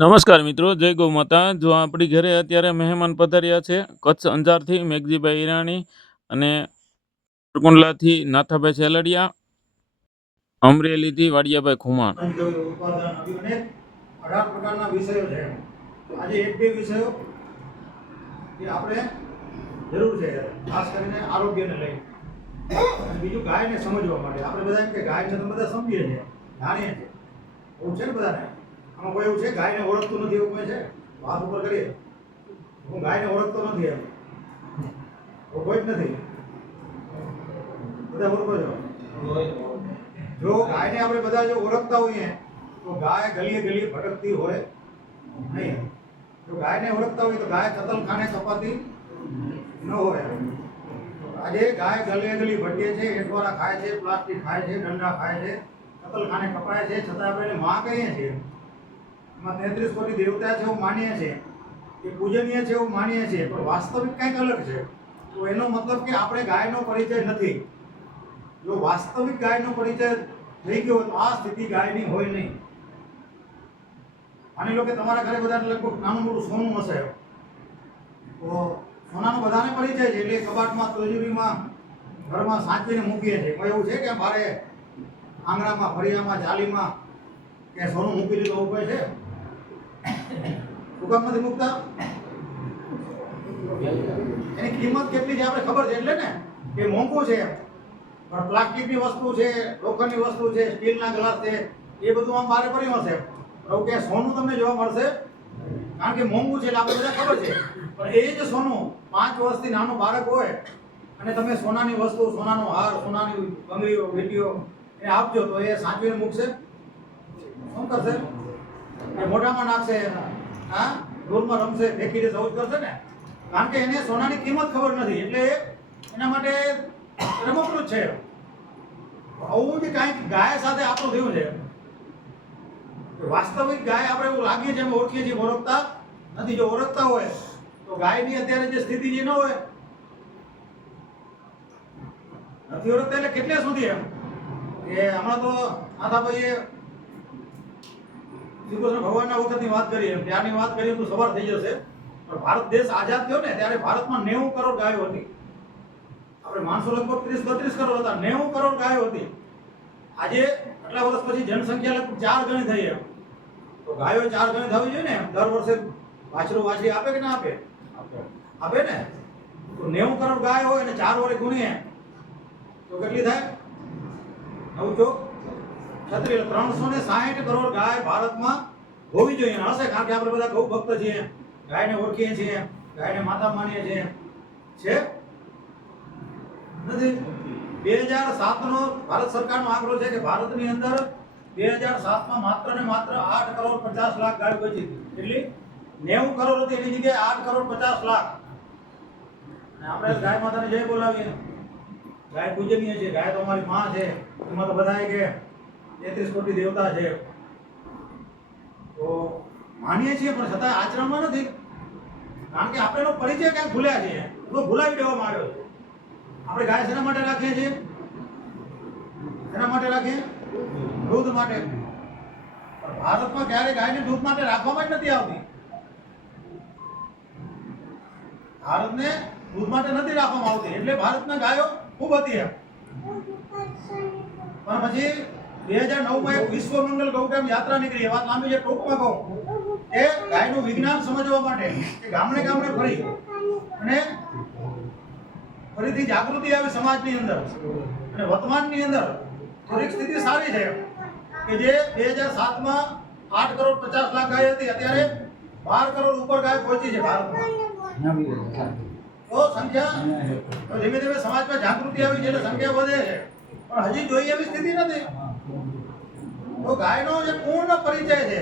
નમસ્કાર મિત્રો, જય ગૌ માતા. જો આપણી ઘરે અત્યારે મહેમાન પધાર્યા છે, કચ્છ અંજારથી મેઘજીભાઈ ઈરાણી અને કુંડલાથી નાથાભાઈ છેલડિયા અમરેલીથી વાડિયાભાઈ ખુમાણ. છે. જરૂર છે સમજવા માટે. આપણે બધા ગાયને તો બધા સમજીએ છીએ. જાણીએ છીએ. છે બધાને? આમાં કોઈ એવું છે? ગાયને ઓળખતું નથી એવું કોઈ છે? વાત ઉપર કરીએ. હું ગાયને ઓળખતો નથી એમ. કોઈ જ નથી. બધા ઓળખો છો? જો ગાયને આપણે બધા જો ઓળખતા હોઈએ, તો ગાય ગલીએ ગલીએ ભટકતી હોય નહીં. જો ગાયને ઓળખતા હોય તો ગાય કતલખાને કપાતી ન હોય આજે ગાય ગલીએ ગલી ભટકે છે એઠવાડા ખાય છે, પ્લાસ્ટિક ખાય છે, ડંડા ખાય છે કતલખાને કપાય છે, છતાં આપણે એને માં કહીએ છીએ. એમાં તેત્રીસ કોટી દેવતા છે એવું માનીએ છીએ. એ પૂજનીય છે એવું માનીએ છીએ, પણ વાસ્તવિક કંઈક અલગ છે. તો એનો મતલબ કે આપણે ગાયનો પરિચય નથી. જો વાસ્તવિક ગાયનો પરિચય થઈ ગયો તો આ સ્થિતિ ગાયની હોય નહીં. માની લો કે તમારા ઘરે બધાને લગભગ નાનું મોટું સોનું હશે. તો સોનાનો બધાને પરિચય છે, એટલે કબાટમાં તિજોરીમાં ઘરમાં સાચવીને મૂકીએ છીએ. એવું છે કે મારે આંગણામાં ફરિયામાં જાલીમાં કે સોનું મૂકી દીધું હોય છે? કામ મૂકતા? એની કિંમત કેટલી છે આપણે ખબર છે, એટલે ને? કે મોંઘું છે પણ પ્લાસ્ટિકની વસ્તુ છે, લોખંડની વસ્તુ છે, સ્ટીલના ગ્લાસ છે, એ બધું આમ બારે પડ્યું હશે તો કે સોનું તમને જોવા મળશે? કારણ કે મોંઘું છે એટલે આપણે બધા ખબર છે. પણ એ જ સોનું પાંચ વર્ષથી નાનું બાળક હોય અને તમે સોનાની વસ્તુ, સોનાનો હાર, સોનાની બંગડીઓ, વેટીઓ એ આપજો તો એ સાચવીને મૂકશે. શું કરશે? એ મોઢામાં નાખશે હા? ધૂળમાં રમશે, દેખીને દેશે જ કરશે ને? કારણ કે એને સોનાની કિંમત ખબર નથી, એટલે એના માટે રમકડું જ છે. આવું જ કાંઈક ગાય સાથે આપણું થયું છે. વાસ્તવિક ગાય આપણે એવું લાગીએ છીએ, અમે ઓળખીએ છીએ, ઓળખતા નથી. જો ઓળખતા હોય, તો ગાયની અત્યારે જે સ્થિતિ જે ન હોય, નથી ઓળખતા એટલે કેટલે સુધી એમ? કે હમણાં તો આથાભાઈએ શ્રી કૃષ્ણ ભગવાનના વખતની વાત કરી એમ ત્યારની વાત કરીએ તો સવાર થઈ જશે. પણ ભારત દેશ આઝાદ થયો ને, ત્યારે ભારતમાં નેવું કરોડ ગાયો હતી. આપણે માણસો લગભગ ત્રીસ, બત્રીસ કરોડ હતા, નેવું કરોડ ગાયો હતી. આજે આટલા વર્ષ પછી જનસંખ્યા લગભગ ચાર ગણી થઈ તો ગાયો ચાર ગણી થવી જોઈએ ને. દર વર્ષે વાછરો વાછરી આપે કે ના આપે? આપે. ને? તો નેવું કરોડ ગાય હોય અને ચાર વર્ષે ગુણીએ. તો કેટલી થાય? નવ ચોક? છત્રીસ ત્રણસો ને સાહીઠ કરોડ ગાય ભારતમાં હોવી જોઈએ હશે, કારણ કે આપણે બધા ગૌ ભક્ત છીએ, ગાયને ઓળખીએ છીએ, ગાયને માતા માનીએ છીએ. છે? નથી? બે હજાર સાતનો ભારત સરકારનો આંકડો છે કે ભારતની અંદર બે હજાર સાતમાં માત્ર ને માત્ર આઠ કરોડ પચાસ લાખ ગાયો બચી હતી એટલી નેવું કરોડ હતી, એની જગ્યાએ આઠ કરોડ પચાસ લાખ. અને આપણે ગાય માતાને જય બોલાવીએ. ગાય પૂજનીય છે, ગાય તો અમારી માં છે. એમાં તો બધા કે તેત્રીસ કોટી દેવતા છે. તો માનીએ છીએ, પણ છતાં આચરણમાં નથી. કારણ કે આપણે એનો પરિચય ક્યાંક ભૂલ્યા છીએ. તો ભૂલાવી દેવામાં આવ્યો. આપણે ગાય શેના માટે રાખીએ છીએ? એના માટે રાખીએ? દૂધ માટે. ભારતમાં ક્યારે ગાયને દૂધ માટે રાખવામાં જ નથી આવતી. ભારતને દૂધ માટે નથી રાખવામાં આવતી. એટલે ભારતના ગાયો ખૂબ હતી પણ પછી બે હજાર નવમાં એક વિશ્વ મંગલ ગૌતમ યાત્રા નીકળી. વાત લાંબી છે, ટૂંકમાં કહું. કે ગાયનું વિજ્ઞાન સમજવા માટે, કે ગામડે ગામડે ફરી. અને ફરીથી જાગૃતિ આવી સમાજની અંદર. અને વર્તમાનની અંદર થોડીક સ્થિતિ સારી છે. કે જે બે હજાર સાતમાં આઠ કરોડ પચાસ લાખ ગાય હતી, અત્યારે બાર કરોડ ઉપર ગાય પહોંચી છે ભારતમાં. તો સંખ્યા ધીમે ધીમે સમાજમાં જાગૃતિ આવી છે, એટલે સંખ્યા વધે છે. પણ હજી જોઈએ એવી સ્થિતિ નથી. તો ગાયનો જે પૂર્ણ પરિચય છે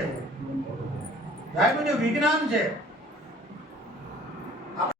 ગાયનું જે વિજ્ઞાન છે